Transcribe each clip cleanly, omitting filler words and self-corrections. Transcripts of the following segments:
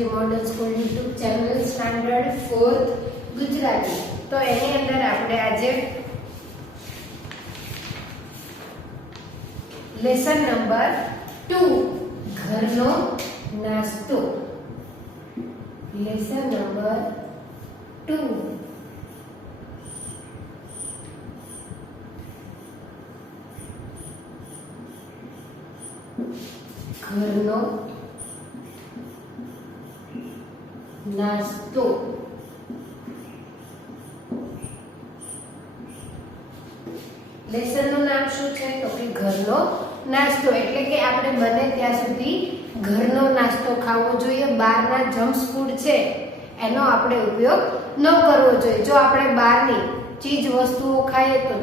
NG model school YouTube channel standard 4th Gujarati. તો એની અંદર આપણે આજે લેસન નંબર 2 ઘરનો નાસ્તો, લેસન નંબર 2 ઘરનો નાસ્તો। લેસનનું નામ શું છે? તો કે ઘરનો નાસ્તો, એટલે કે આપણે બને ત્યાં સુધી ઘરનો નાસ્તો ખાવો જોઈએ। બહારના જંક્સ ફૂડ છે એનો આપણે ઉપયોગ ન કરવો જોઈએ। જો આપણે બહારની ચીજ વસ્તુઓ ખાઈએ તો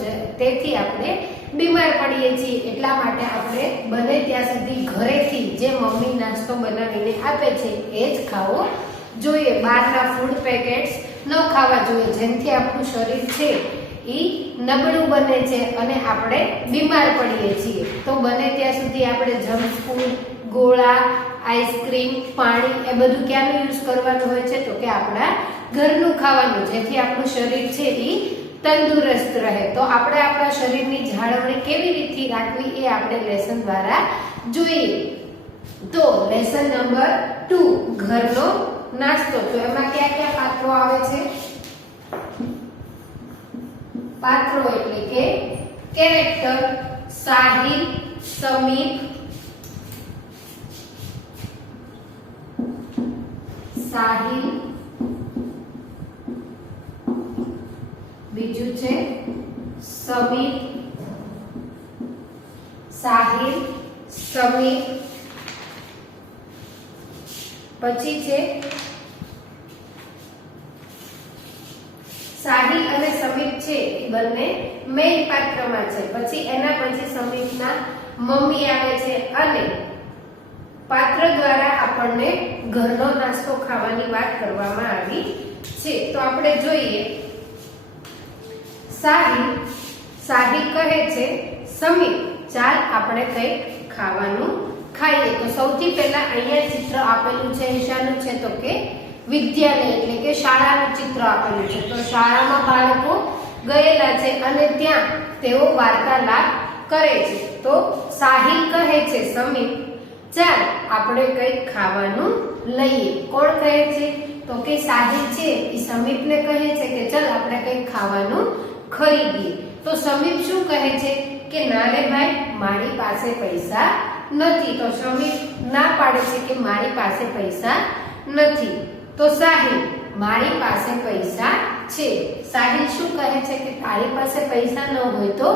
તેથી આપણે બીમાર પડીએ છીએ। એટલા માટે આપણે બને ત્યાં સુધી ઘરેથી જે મમ્મી નાસ્તો બનાવીને આપે છે એ જ ખાવો જોઈએ। બહારના ફૂડ પેકેટ્સ ન ખાવા જોઈએ, જેનાથી આપણું શરીર છે એ નબળું બને છે અને આપણે બીમાર પડીએ છીએ। તો બને ત્યાં સુધી આપણે જંક ફૂડ, ગોળા, આઈસ્ક્રીમ, પાણી એ બધું ક્યાંનું યુઝ કરવાનું હોય છે? તો કે આપણા ઘરનું ખાવાનું, જેથી આપણું શરીર છે એ તંદુરસ્ત રહે। તો આપણે આપણા શરીરની જાળવણી કેવી રીતે રાખવી એ આપણે લેસન દ્વારા જોઈએ। તો લેસન નંબર 2 ઘરનો નાસ્તો। તો એમાં કયા કયા પાત્રો આવે છે? પાત્રો એટલે કે કેરેક્ટર, સાહિલ, સમીપ, બીજું છે સમીપ, સાહિલ, સમીપ, પછી છે સાહિલ અને સમીપ છે એ બંને મેઇન પાત્રમાં છે। પછી એના પછી સમીપના મમ્મી આવે છે અને પાત્ર દ્વારા આપણને ઘરનો નાસ્તો ખાવાની વાત કરવામાં આવી છે। તો આપણે જોઈએ, સાહિલ કહે છે સમીપ ચાલ આપણે કંઈક ખાવાનું ખાઈએ। તો સૌથી પહેલા અહીંયા ચિત્ર આપેલું છે, શાનું છે? તો કે વિદ્યાલય એટલે કે શાળાનું ચિત્ર આપેલું છે। તો શાળામાં બાળકો ગયેલા છે અને ત્યાં તેઓ વાર્તાલાપ કરે છે। તો સાહિલ કહે છે સમીપ ચાલ આપણે કંઈક ખાવાનું લઈએ। કોણ કહે છે? તો કે સાહિલ છે એ સમીપને કહે છે કે ચાલ આપણે કંઈક ખાવાનું ખરીદીએ। તો સમીપ શું કહે છે કે ના રે ભાઈ, મારી પાસે પૈસા નથી। તો સમીપ ના પાડે છે કે મારી પાસે પૈસા નથી। તો સાહિલ મારી પાસે પૈસા છે। સાહિલ શું કહે છે કે તારી પાસે પૈસા ન હોય તો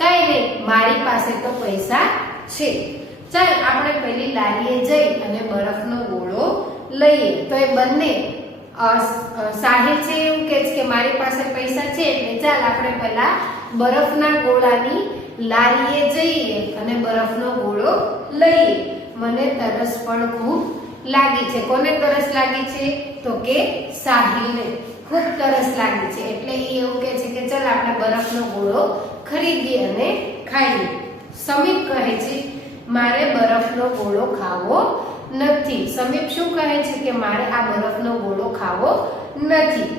કઈ નહીં, મારી પાસે તો પૈસા છે। ચાલ આપણે પેલી લારીએ જઈ અને બરફનો ગોળો લઈએ। તો એ બંને સાહિલ છે એવું કહે છે કે મારી પાસે પૈસા છે, એટલે ચાલ આપણે પહેલા બરફના ગોળાની લારીએ જઈએ અને બરફનો ગોળો લઈએ। મને તરસ પણ ખૂબ લાગી છે। કોને તરસ લાગી છે? તો કે સાહિલને ખૂબ તરસ લાગી છે, એટલે એ એવું કહે છે કે ચાલ આપણે બરફનો ગોળો ખરીદીએ અને ખાઈએ। સમીપ કહે છે મારે બરફનો ગોળો ખાવો નથી। સમીપ શું કહે છે કે મારે આ બરફનો ગોળો ખાવો નથી।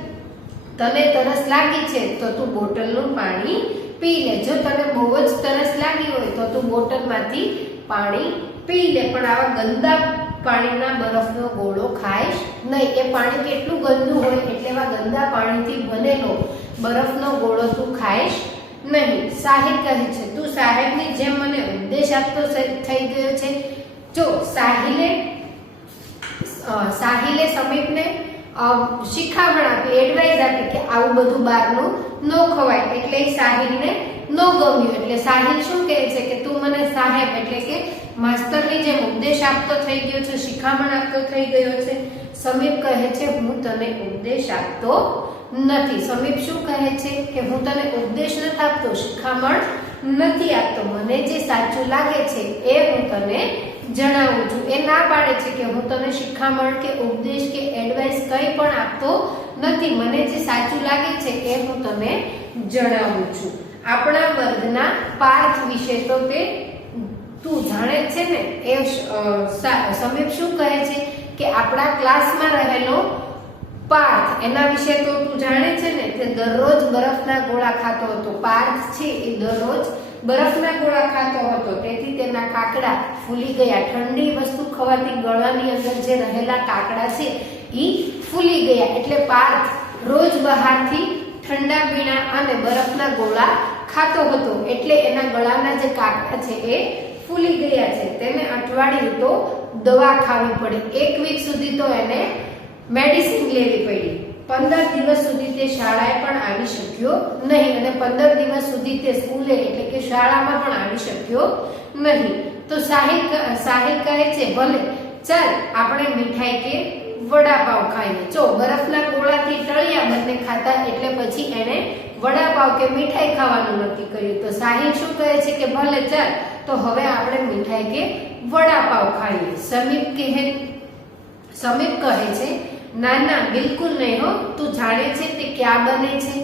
તને તરસ લાગી છે તો તું બોટલનું પાણી પી લે। જો તને બહુ જ તરસ લાગી હોય તો તું બોટલમાંથી પાણી પી લે, પણ આવા ગંદા પાણીના બરફનો ગોળો ખાઈશ નહીં। એ પાણી કેટલું ગંદુ હોય એટલે એવા ગંદા પાણીથી બનેલો બરફનો ગોળો તું ખાઈશ નહીં। સાહિલ કહે છે તું સાહેબની જેમ મને ઉપદેશ આપતો થઈ ગયો છે। જો સાહિલે સમીપને શિખામણ આપી, એડવાઇસ આપી કે આવું બધું બહારનું ન ખવાય, એટલે સાહિલને ન ગમ્યું। એટલે સાહિલ શું કહે છે કે તું મને સાહેબ એટલે કે માસ્તરની જેમ ઉપદેશ આપતો થઈ ગયો છે, શિખામણ આપતો થઈ ગયો છે। સમીપ કહે છે હું તને ઉપદેશ આપતો નથી। સમીપ શું કહે છે કે હું તને ઉપદેશ નથી આપતો, શિખામણ નથી આપતો, મને જે સાચું લાગે છે એ હું તને જણાવું છું। એ ના પાડે છે કે હું તને શિખામણ કે ઉપદેશ કે એડવાઇસ કંઈ પણ આપતો નથી, મને જે સાચું લાગે છે એ હું તને જણાવું છું। આપણા વર્ગના પાર્થ વિશે તો તે તું જાણે છે ને? એ સમીપ શું કહે છે કે આપણા ક્લાસમાં રહેલો પાર્થ, એના વિશે તો તું જાણે છે ને, તે દરરોજ બરફના ગોળા ખાતો હતો. પાર્થ છે એ દરરોજ બરફના ગોળા ખાતો હતો, તેથી તેના કાકડા ફૂલી ગયા. ઠંડી વસ્તુ ખાવાથી ગળાની અંદર જે રહેલા કાકડા છે એ ફૂલી ગયા. એટલે પાર્થ રોજ બહારથી ઠંડા પીણા અને બરફના ગોળા ખાતો હતો, એટલે એના ગળાના જે કાકડા છે એ ફૂલી ગયા છે. તેને અઠવાડિયું તો દવા ખાવી પડી. 1 વીક સુધી તો એને મેડિસિન લેવી પડી. 15 દિવસ સુધી તે શાળાએ પણ આવી શક્યો નહીં, અને 15 દિવસ સુધી તે સ્કૂલે એટલે કે શાળામાં પણ આવી શક્યો નહીં. તો સાહિલ કહે છે, ભલે ચાલ આપણે મીઠાઈ કે વડાપાવ ખાઈએ. જો બરફના ગોળાથી તળિયા બંને ખાતા, એટલે પછી એને વડાપાવ કે મીઠાઈ ખાવાનું નક્કી કર્યું. તો સાહિલ શું કહે છે કે ભલે ચાલ, તો હવે આપણે મીઠાઈ કે વડાપાવ ખાઈએ. સમીપ કહે છે, ના ના બિલકુલ નહીં હો, તું જાણે છે તે ક્યાં બને છે,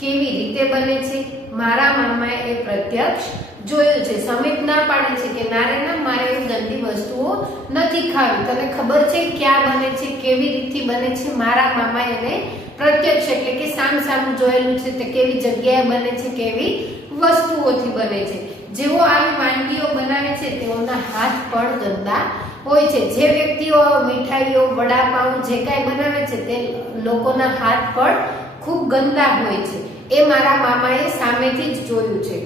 કેવી રીતે બને છે? મારા મામાએ એ પ્રત્યક્ષ જોયું છે. સમીપ ના પાડે છે કે ના રે ના, મારે એવી ગંદી વસ્તુઓ નથી ખાવી. તને ખબર છે ક્યાં બને છે, કેવી રીતથી બને છે? મારા મામાએ એને પ્રત્યક્ષ એટલે કે સામસામું જોયેલું છે, તે કેવી જગ્યાએ બને છે, કેવી વસ્તુઓથી બને છે. જેઓ આવી વાનગીઓ બનાવે છે તેઓના હાથ પણ ગંદા હોય છે. જે વ્યક્તિઓ મીઠાઈઓ, વડાપાઉં જે કાંઈ બનાવે છે તે લોકોના હાથ પણ ખૂબ ગંદા હોય છે. એ મારા મામાએ સામેથી જ જોયું છે.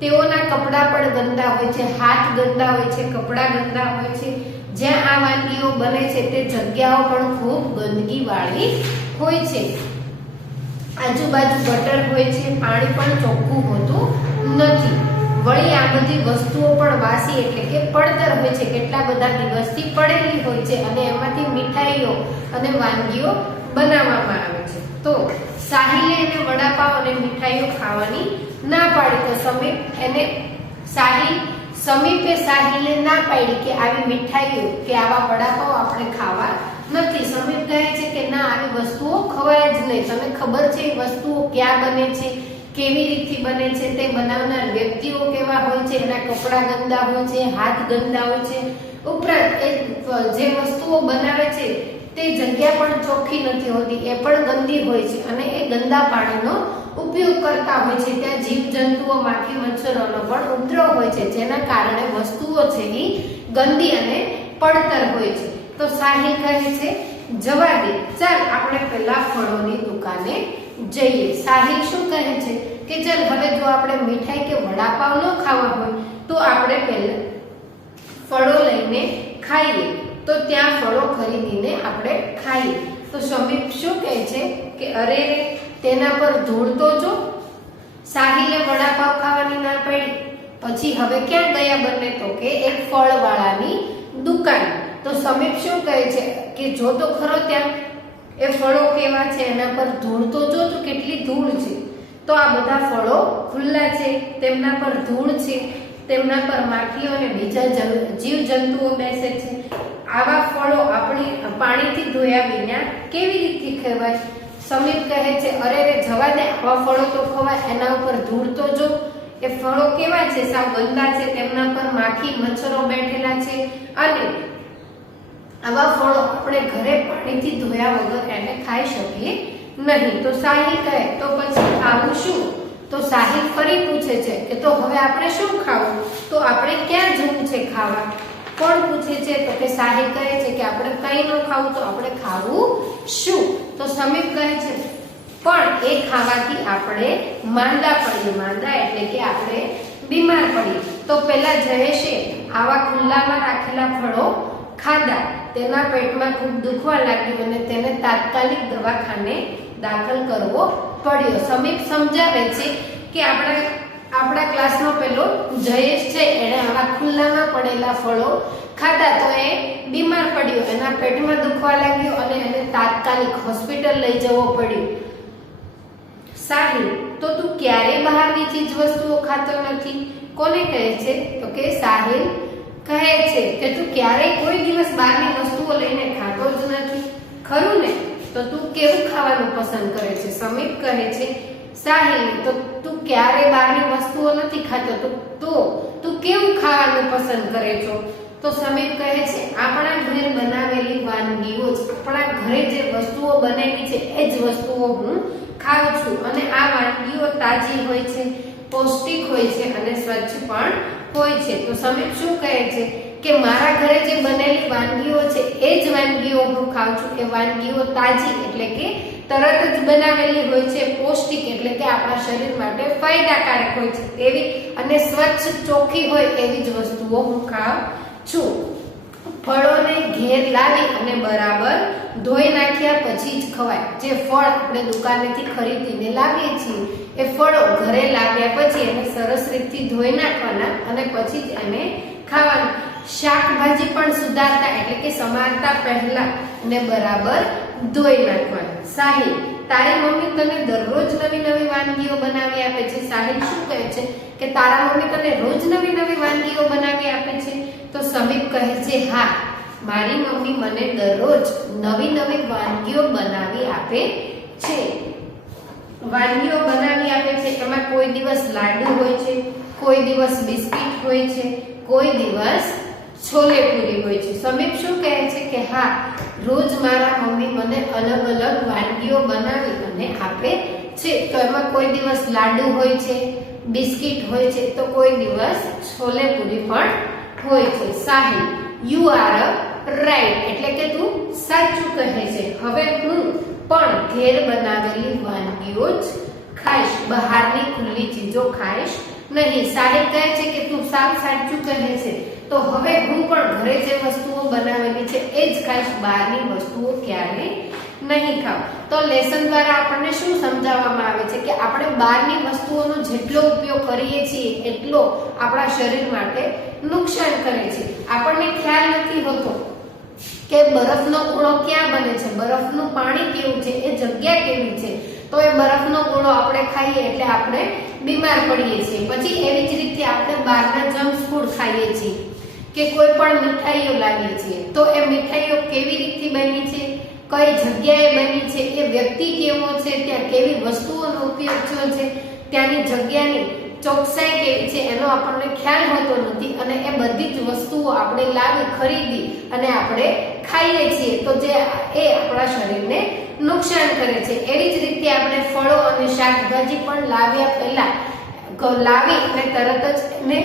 તેઓના કપડાં પણ ગંદા હોય છે, હાથ ગંદા હોય છે, કપડાં ગંદા હોય છે. જ્યાં આ વાનગીઓ બને છે તે જગ્યાઓ પણ ખૂબ ગંદકી વાળી હોય છે. આજુબાજુ ગટર હોય છે, પાણી પણ ચોખ્ખું હોતું નથી. વળી આ બધી વસ્તુઓ પણ વાસી એટલે કે પડતર હોય છે, કેટલા બધા દિવસથી પડેલી હોય છે, અને એમાંથી મીઠાઈઓ અને વાનગીઓ બનાવવામાં આવે છે. તો સાહિલે એને વડાપાવ અને મીઠાઈઓ ખાવાની ના પાડી. તો સમીપે સાહિલે ના પાડી કે આવી મીઠાઈઓ કે આવા વડાપાવ આપણે ખાવા નથી. સમીપ કહે છે કે ના, આવી વસ્તુઓ ખવાય જ નહીં. તને ખબર છે એ વસ્તુઓ ક્યાં બને છે, કેવી રીતથી બને છે, તે બનાવનાર વ્યક્તિઓ કેવા હોય છે, એના કપડાં ગંદા હોય છે, હાથ ગંદા હોય છે. ઉપરાંત એ જે વસ્તુઓ બનાવે છે તે જગ્યા પણ ચોખ્ખી નથી હોતી, એ પણ ગંદી હોય છે, અને એ ગંદા પાણીનો ઉપયોગ કરતા હોય છે. ત્યાં જીવજંતુઓ, માખી મચ્છરોનો પણ ઉપદ્રવ હોય છે, જેના કારણે વસ્તુઓ છે એ ગંદી અને પડતર હોય છે. તો સાહિલ કહે છે, જવા દે, ચાલ આપણે પહેલા ફળોની દુકાને જઈએ. સાહિલ શું કહે છે કે ચાલ હવે જો આપણે મીઠાઈ કે વડાપાવ ન ખાવા હોય તો આપણે પહેલા ફળો લઈને ખાઈએ. તો ત્યાં ફળો ખરીદીને આપણે ખાઈએ. તો સમીપ શું કહે છે કે અરે રે, તેના પર ધૂળ તો જો. સાહિલે વડાપાવ ખાવાની ના પાડી, પછી હવે ક્યાં ગયા બંને? તો કે એક ફળવાળાની દુકાન. તો સમીપ શું કહે છે કે જો તો ખરો ત્યાં એ ફળો કેવા છે, એના પર ધૂળ તો જો, તો કેટલી ધૂળ છે. તો આ બધા ફળો ખુલ્લા છે, તેમના પર ધૂળ છે, તેમના પર માખીઓ અને બીજા જીવજંતુઓ બેસે છે. આવા ફળો આપણી પાણીથી ધોયા વિના કેવી રીતે ખવાય? સમીપ કહે છે, અરે રે જવા દે, આવા ફળો તો ખવાય, એના ઉપર ધૂળ તો જો. એ ફળો કેવા છે, સાવ ગંદા છે, તેમના પર માખી મચ્છરો બેઠેલા છે, અને આવા ફળો આપણે ઘરે પાણીથી ધોયા વગર એને ખાઈ શકીએ નહીં. તો સાહિલ કહે, તો પછી ખાવું શું? તો સાહિલ ફરી પૂછે છે કે તો હવે આપણે શું ખાવું? તો આપણે ક્યાં જવું છે ખાવા? કોણ પૂછે છે? તો કે સાહિલ કહે છે કે આપણે કંઈ ન ખાવું, તો આપણે ખાવું શું? તો સમીપ કહે છે, પણ એ ખાવાથી આપણે માંદા પડીએ. માંદા એટલે કે આપણે બીમાર પડીએ. તો પેલા જયેશે આવા ખુલ્લામાં રાખેલા ફળો ખાધા, તેના પેટમાં ખૂબ દુખવા લાગ્યું અને તેને તાત્કાલિક દવાખાને દાખલ કરવો પડ્યો. સમીપ સમજાવે છે કે આપણા ક્લાસનો પેલો જયેશ છે, એણે આવા ખુલ્લામાં પડેલા ફળો ખાધા, તો એ બીમાર પડ્યો, એના પેટમાં દુખવા લાગ્યું અને એને તાત્કાલિક હોસ્પિટલ લઈ જવો પડ્યો. સાહિલ, તો તું ક્યારેય બહારની ચીજ વસ્તુઓ ખાતો નથી? કોને કહે છે? તો કે સાહિલ કહે છે કે તું ક્યારેય કોઈ દિવસ બહારની વસ્તુઓ લઈને ખાતો જ નથી, ખરું ને? તો તું કેવું ખાવાનું પસંદ કરે છે? સમીપ કહે છે, સાહિલ, તો તું ક્યારેય બહારની વસ્તુઓ નથી ખાતો, તો તું કેવું ખાવાનું પસંદ કરે છો? તો સમીપ કહે છે, આપણા ઘરે બનાવેલી વાનગીઓ બનેલી છે એ જ વસ્તુઓ હું ખાઉં છું અને આ વાનગીઓ તાજી હોય છે, પૌષ્ટિક હોય છે અને સ્વચ્છ પણ હોય છે. તો સમીપ શું કહે છે કે મારા ઘરે જે બનેલી વાનગીઓ છે એ જ વાનગીઓ હું ખાઉં છું. એ વાનગીઓ તાજી એટલે કે તરત જ બનાવેલી હોય છે, પૌષ્ટિક એટલે કે આપણા શરીર માટે ફાયદાકારક હોય છે તેવી અને સ્વચ્છ ચોખ્ખી હોય એવી જ વસ્તુઓ હું ખાઉં છું. ફળોને ઘેર લાવી અને બરાબર ધોઈ નાખ્યા પછી જ ખવાય. જે ફળ આપણે દુકાનેથી ખરીદીને લાવીએ છીએ એ ફળો ઘરે લાવ્યા પછી એને સરસ રીતથી ધોઈ નાખવાના અને પછી જ એને ખાવાનું. શાકભાજી પણ સુધારતા એટલે કે સમારતા પહેલા ને બરાબર ધોઈ નાખવાનું. સાહિલ, તારી મમ્મી તને દરરોજ નવી નવી વાનગીઓ બનાવી આપે છે. સાહિલ શું કહે છે કે તારા મમ્મી તને રોજ નવી નવી વાનગીઓ બનાવી આપે છે. તો સમીપ કહે છે હા, મારી મમ્મી મને દરરોજ નવી નવી વાનગીઓ બનાવી આપે છે. વાનગીઓ બનાવી આપે છે એમાં કોઈ દિવસ લાડુ હોય છે, કોઈ દિવસ બિસ્કિટ હોય છે, કોઈ દિવસ છોલે પૂરી હોય છે. સમીપ શું કહે છે કે હા, રોજ મારા મમ્મી મને અલગ અલગ વાનગીઓ બનાવી અને આપે છે. તો એમાં કોઈ દિવસ લાડુ હોય છે, બિસ્કિટ હોય છે, તો કોઈ દિવસ છોલે પૂરી પણ હોય છે. સાહિલ, યુ આર રાઈટ એટલે કે તું સાચું કહે છે. હવે હું પણ ઘેર બનાવેલી વાનગીઓ જ ખાઈશ, બહારની ખુલ્લી ચીજો ખાઈશ નહીં. સાહિલ કહે છે કે તું સાવ સાચું કહે છે. તો હવે હું પણ ઘરે જે વસ્તુઓ બનાવેલી છે એ જ ખાઈશ, બહારની વસ્તુઓ ક્યારે નહીં ખાવ. તો લેસન દ્વારા આપણને શું સમજાવવામાં આવે છે કે આપણે બહારની વસ્તુઓનો જેટલો ઉપયોગ કરીએ છીએ એટલો આપણા શરીર માટે નુકસાન કરે છે. આપણને ખ્યાલ નથી હોતો કે બરફનો ગોળો ક્યાં બને છે, બરફનું પાણી કેવું છે, એ જગ્યા કેવી છે. તો એ બરફનો ગોળો આપણે ખાઈએ એટલે આપણે બીમાર પડીએ છીએ. પછી એવી જ રીતે આપણે બહારના જંક ફૂડ ખાઈએ છીએ કે કોઈ પણ મીઠાઈઓ લાવીએ છીએ તો એ મીઠાઈઓ કેવી રીતથી બની છે, કઈ જગ્યાએ બની છે, એ વ્યક્તિ કેવો છે, ત્યાં કેવી વસ્તુઓનો ઉપયોગ થયો છે, ત્યાંની જગ્યાની ચોકસાઈ કેવી છે એનો આપણને ખ્યાલ હોતો નથી અને એ બધી જ વસ્તુઓ આપણે લાવી ખરીદી અને આપણે ખાઈએ છીએ તો જે એ આપણા શરીરને નુકસાન કરે છે. એવી જ રીતે આપણે ફળો અને શાકભાજી પણ લાવ્યા પહેલા લાવી અને તરત જ એને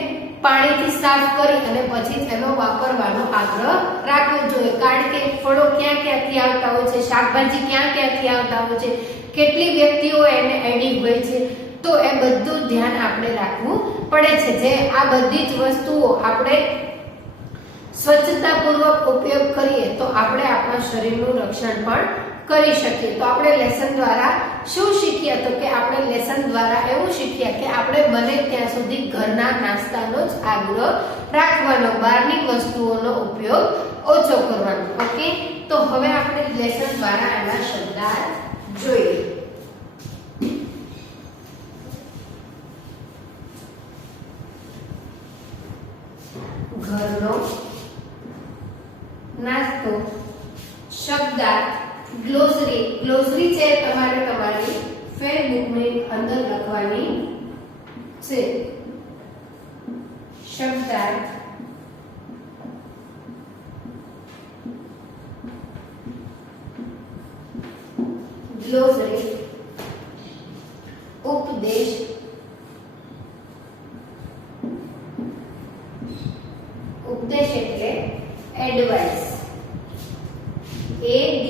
પાણીથી સાફ કરી અને પછી એનો વાપરવાનો આગ્રહ રાખવો જોઈએ. કારણ કે ફળો ક્યાં ક્યાંથી આવતા હોય છે, શાકભાજી ક્યાં ક્યાંથી આવતા હોય છે, કેટલી વ્યક્તિઓ એને એડી હોય છે, તો એ બધું ધ્યાન આપણે રાખવું પડે છે. જે આ બધી જ વસ્તુઓ આપણે સ્વચ્છતાપૂર્વક ઉપયોગ કરીએ તો આપણે આપણા શરીરનું રક્ષણ પણ કરી શકીએ. તો આપણે લેસન દ્વારા શું શીખ્યા? તો કે આપણે લેસન દ્વારા એવું શીખ્યા કે આપણે બને ત્યાં સુધી ઘરના નાસ્તાનો જ આગ્રહ રાખવાનો, બહારની વસ્તુઓનો ઉપયોગ ઓછો કરવાનો. ઓકે, તો હવે આપણે લેસન દ્વારા એના શબ્દાર્થ જોઈએ. ઘરનો નાસ્તો, શબ્દાર્થ, ગ્લોસરી. ગ્લોસરી છે તમારે તમારી ફેરબુકની અંદર લખવાની છે. શબ્દાર્થ, ગ્લોસરી, ઉપદેશ, ઉપદેશ એટલે એડવાઇસ, ADVICE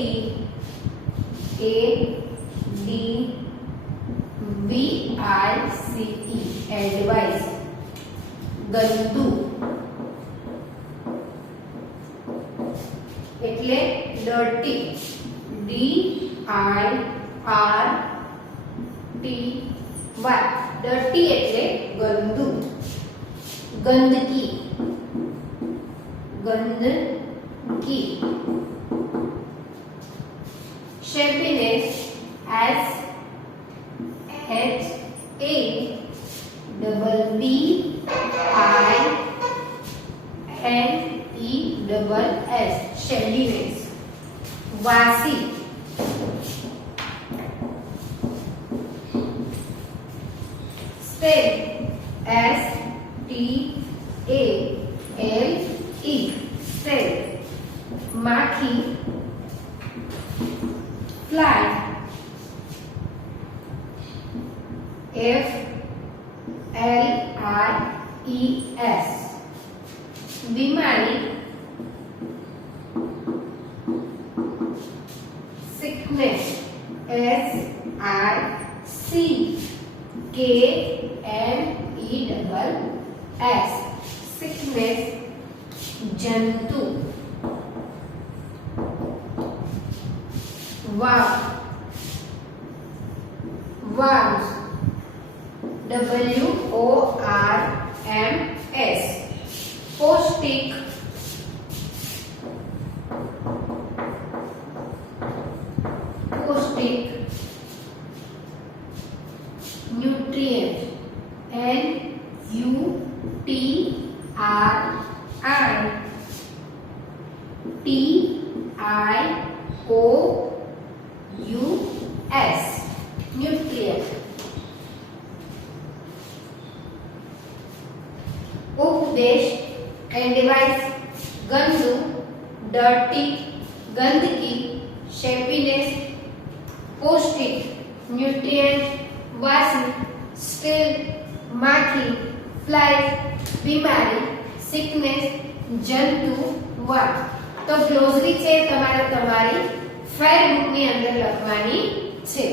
એડવાઇસ. ગંદુ એટલે ડર્ટી, DIRTY. ડર્ટી એટલે ગંદુ. ગંદકી, ગંદકી. શેમ્પીનેસ, SHABBINESS શેમ્પીનેસ. વાસી, સ્ટેલ, STALE સ્ટેલ. માખી, fly, F L I E S, बीमारी, sickness, S I C K N E S, sickness, जंतु, worm, worms, W O R M S, पौष्टिक, पौष्टिक, nutrient, N U T R I T I O U S, nutrient, उपदेश, and device, गंदू, dirty, गंदगी, शेपीनेस, पौष्टिक, nutrient, वासी, steel, माखी, fly, बीमारी, sickness, जंतु, वात. तो ग्लोसरी છે તમારે તમારી ફેર બુક ની અંદર લખવાની છે.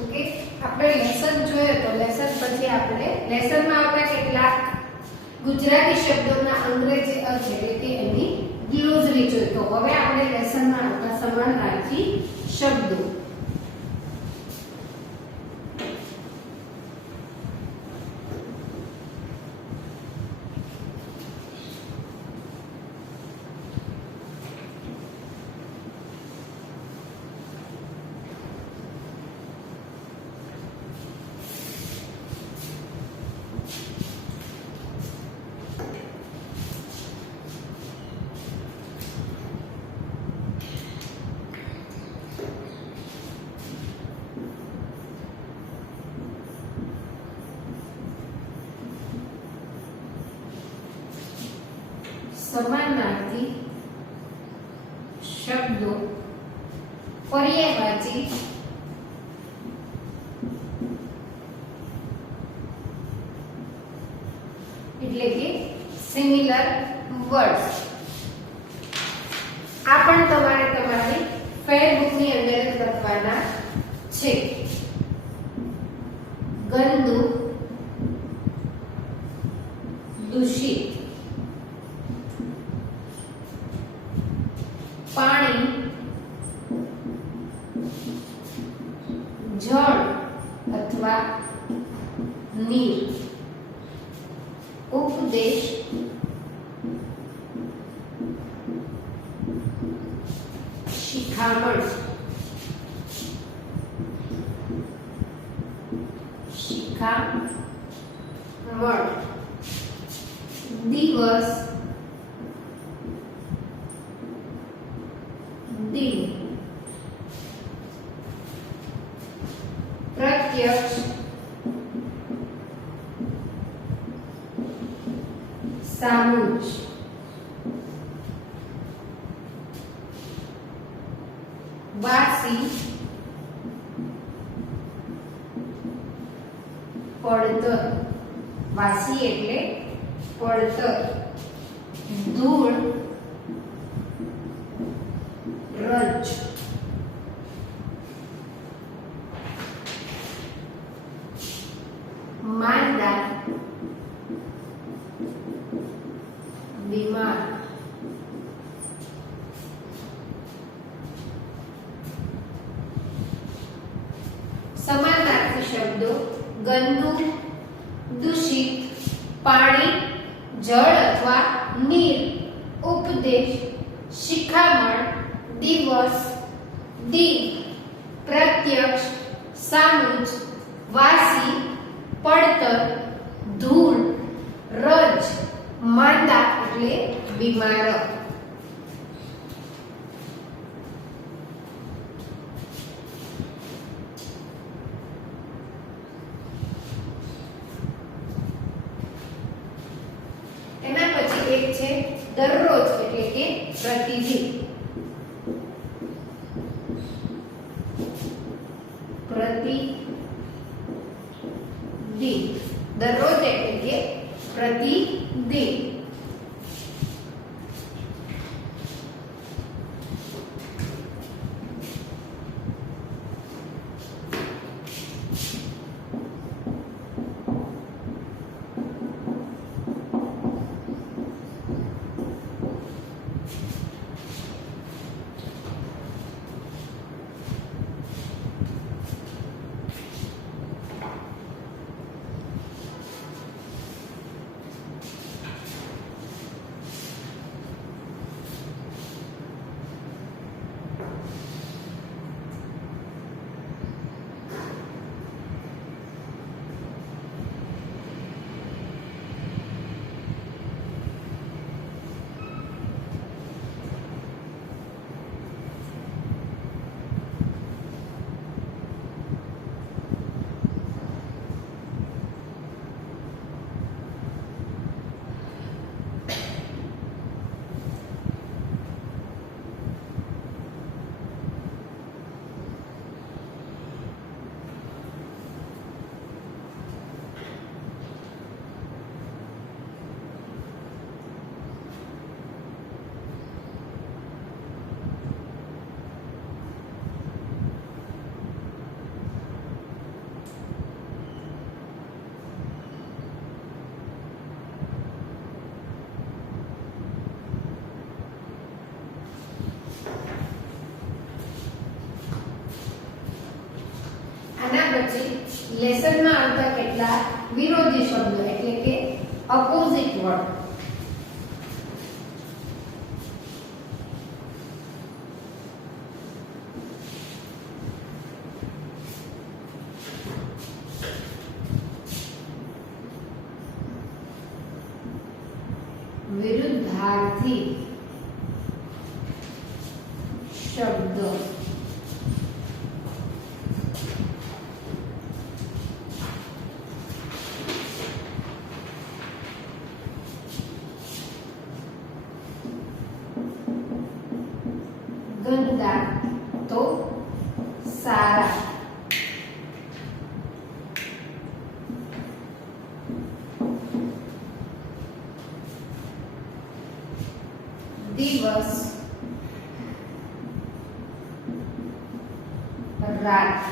ઓકે, આપણે લેસન જોઈએ તો લેસન પછી આપણે લેસનમાં આવતા કેટલાક ગુજરાતી શબ્દોના અંગ્રેજી અર્થ એટલે કે એની ગ્લોસરી જોઈએ. તો હવે આપણે લેસનમાં આવતા સમાનાર્થી શબ્દો. समानार्थी शब्दों, पर्यायवाची, એટલે કે સિમિલર વર્ડ્સ. આ પણ તમારે તમારી ફેર બુક ની અંદર લખવાના છે. ગંદુ, દૂષિત, પાણી, જળ અથવા નીર. ઉપદેશ શિખામણ. શિખામણ. દિવસ દિન. પ્રત્યક્ષ સામુજ. વાસી પડતર. વાસી એટલે પડતર. ધૂળ રજ. માંદા બીમાર. સમાનાર્થી શબ્દો ગંદુ, દૂષિત, પાણી, જળ અથવા નીર, ઉપદેશ, શિખામણ, દિવસ, દિન, પ્રત્યક્ષ, સામુજ, વાસી, પડતર, ધૂળ, રજ, માંદા એટલે બીમાર. એના પછી એક છે દરરોજ એટલે કે પ્રતિદિન. પ્રતિદિન. દરરોજ એટલે કે પ્રતિદિન. લેસનમાં આવતા કેટલાક વિરોધી શબ્દો એટલે કે ઓપોઝિટ વર્ડ. વિરુદ્ધાર્થી શબ્દો. ગંદા તો સારા. દિવસ રાત.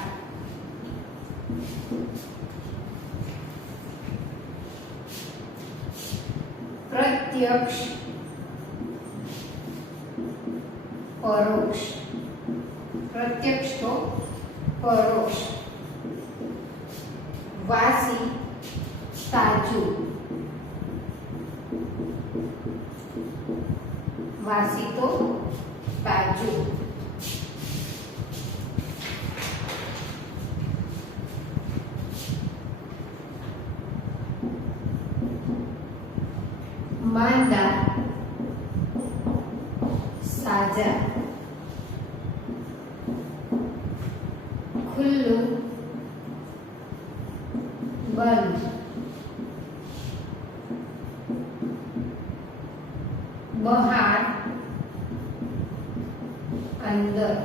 પ્રત્યક્ષ પરોક્ષ. પ્રત્યક્ષ તો પરોક્ષ. વાસી તાજું, વાસી તો તાજું. માંદા સાજા, ખુલ્લું બંધ, બહાર અંદર,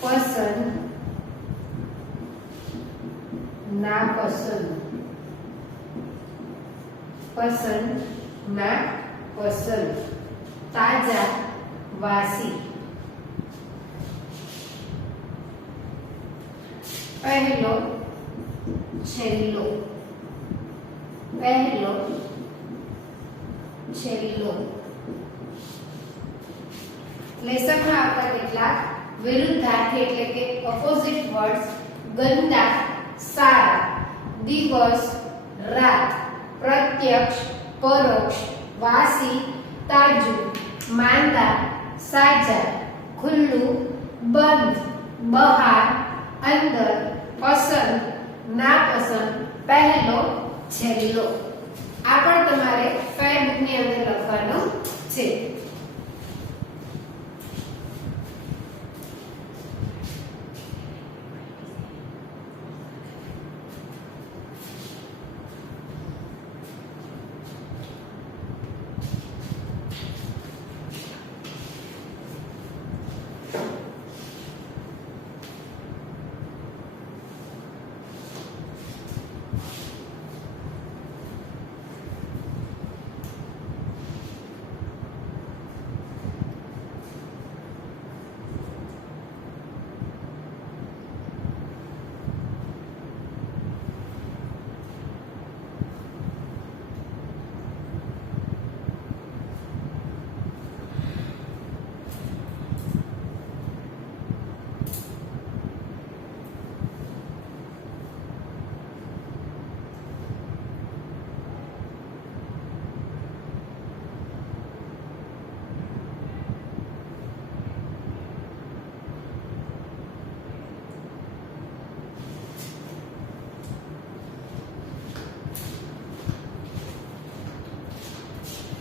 પસંદ નાપસંદ, પસંદ નાપસંદ, તાજા વાસી. પહેલો છેલ્લો, પહેલો છેલ્લો. લેસનમાં આવતા કેટલાક વિરુદ્ધાર્થી એટલે કે ઓપોઝિટ વર્ડ્સ: ગંદા સારા, દિવસ રાત, પ્રત્યક્ષ પરોક્ષ, વાસી તાજું, માંદા સાજા, ખુલ્લું બંધ, બહાર અંદર, પસંદ નાપસંદ, પહેલો છેલ્લો. આ પણ તમારે ફેર બુકની અંદર લખવાનું છે.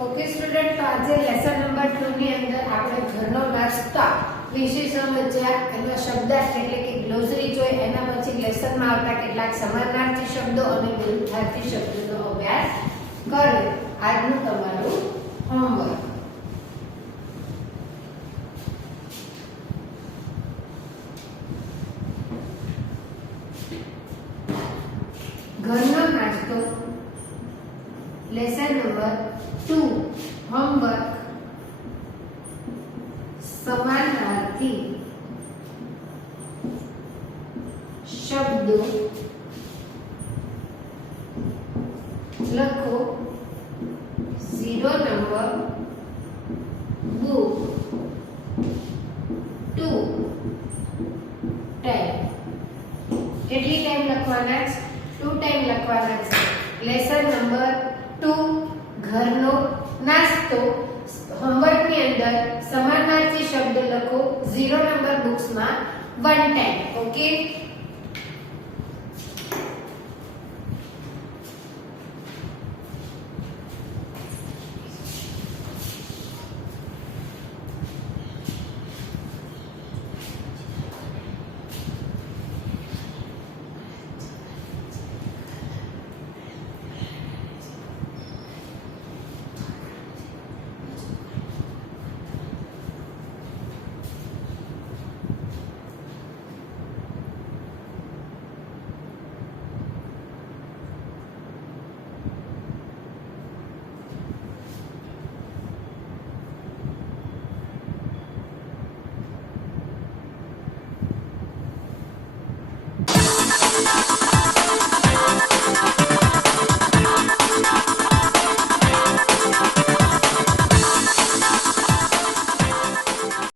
ઓકે સ્ટુડન્ટ, તો આજે લેસન નંબર 2 ની અંદર આપણે ઘરનો નાસ્તા વિશે સમજ્યા. એનો શબ્દાર્થ એટલે કે ગ્લોસરી જોઈ, એના પછી લેસનમાં આવતા કેટલાક સમાનાર્થી શબ્દો અને વિરુદ્ધાર્થી શબ્દોનો અભ્યાસ કર્યો. આજનું તમારું હોમવર્ક. ઘરનો નાસ્તો લેસન નંબર 2 હોમવર્ક. સમાનાર્થી શબ્દો લખો. 0 નંબર બુક, 2 ટાઈમ. કેટલી ટાઈમ લખવાના છે? 2 ટાઈમ લખવાના છે. લેસન નંબર 2 ઘરનો નાસ્તો. હોમવર્કની અંદર સમાનાર્થી શબ્દ લખો. 0 નંબર બુક્સમાં 1 ટાઈમ. ઓકે.